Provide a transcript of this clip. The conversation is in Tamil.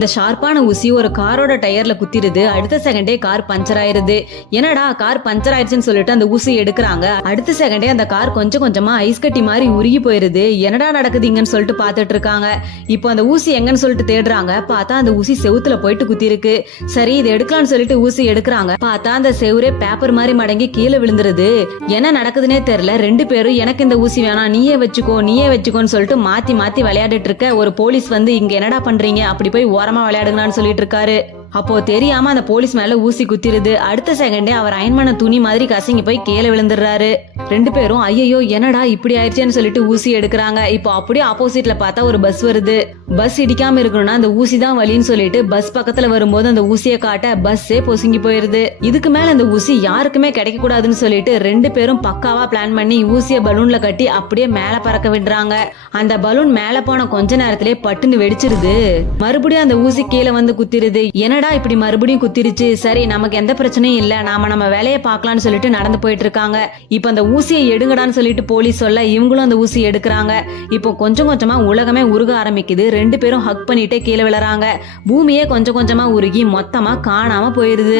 இந்த ஷார்ப்பான ஊசி ஒரு காரோட டயர்ல குத்திடுது. அடுத்த செகண்டே கார் பஞ்சர் ஆயிருது. என்னடா கார் பஞ்சர் ஆயிடுச்சுன்னு சொல்லிட்டு அந்த ஊசி எடுக்கிறாங்க. அடுத்த செகண்டே அந்த கார் கொஞ்சம் கொஞ்சமா ஐஸ் கட்டி மாதிரி உருகி போயிருது. என்னடா நடக்குதுங்கன்னு சொல்லிட்டு பார்த்துட்டு இருக்காங்க. இப்போ அந்த ஊசி எங்கன்னு சொல்லிட்டு தேடுறாங்க. பார்த்தா அந்த ஊசி செவுத்துல போயிட்டு குத்திருக்கு சரி இது எடுக்கலாம்னு சொல்லிட்டு ஊசி எடுக்கிறாங்க. பார்த்தா அந்த செவுரே பேப்பர் மாதிரி மடங்கி கீழே விழுந்துருது. என்ன நடக்குதுன்னே தெரியல. ரெண்டு பேரும் எனக்கு இந்த ஊசி வேணாம். நீயே வச்சுக்கோ. நீயே வச்சுக்கோன்னு சொல்லிட்டு மாத்தி மாத்தி விளையாடிட்டு இருக்க ஒரு போலீஸ் வந்து இங்க என்னடா பண்றீங்க? அப்படி போய் ஓரமா விளையாடுங்கன்னு சொல்லிட்டு இருக்காரு. அப்போ தெரியாம அந்த போலீஸ் மேல ஊசி குத்திருது. அடுத்த செகண்டே அவர் அயன் பண்ண துணி மாதிரி கசங்கி போய் கீழே விழுந்துடுறாரு. ரெண்டு பேரும் ஐயோ என்னடா இப்படி ஆயிடுச்சேன்னு சொல்லிட்டு ஊசி எடுக்கிறாங்க. இப்போ அப்படியே ஆப்போசிட்ல பார்த்தா ஒரு பஸ் வருது. பஸ் இடிக்காம இருக்கணும்னா அந்த ஊசி தான் வழின்னு சொல்லிட்டு பஸ் பக்கத்துல வரும்போது அந்த ஊசியை காட்ட பஸ்ஸே பொசுங்கி போயிருது. இதுக்கு மேல அந்த ஊசி யாருக்குமே கிடைக்க கூடாதுன்னு சொல்லிட்டு ரெண்டு பேரும் பக்காவா பிளான் பண்ணி ஊசிய பலூன்ல கட்டி அப்படியே மேல பறக்க விடுறாங்க. அந்த பலூன் மேல போன கொஞ்ச நேரத்திலே பட்டுன்னு வெடிச்சிருது. மறுபடியும் அந்த ஊசி கீழே வந்து குத்திருது. என்னடா இப்படி மறுபடியும் குத்திருச்சு? சரி நமக்கு எந்த பிரச்சனையும் இல்ல. நாம நம்ம வேலையை பார்க்கலாம்னு சொல்லிட்டு நடந்து போயிட்டு இருக்காங்க இப்போ அந்த ஊசியை எடுங்கடான்னு சொல்லிட்டு போலீஸ் சொல்ல இவங்களும் அந்த ஊசி எடுக்கிறாங்க. இப்போ கொஞ்சம் கொஞ்சமா உலகமே உருக ஆரம்பிக்குது. ரெண்டு பேரும் ஹக் பண்ணிட்டே கீழே விழுறாங்க. பூமியே கொஞ்சம் கொஞ்சமா உருகி மொத்தமா காணாம போயிருது.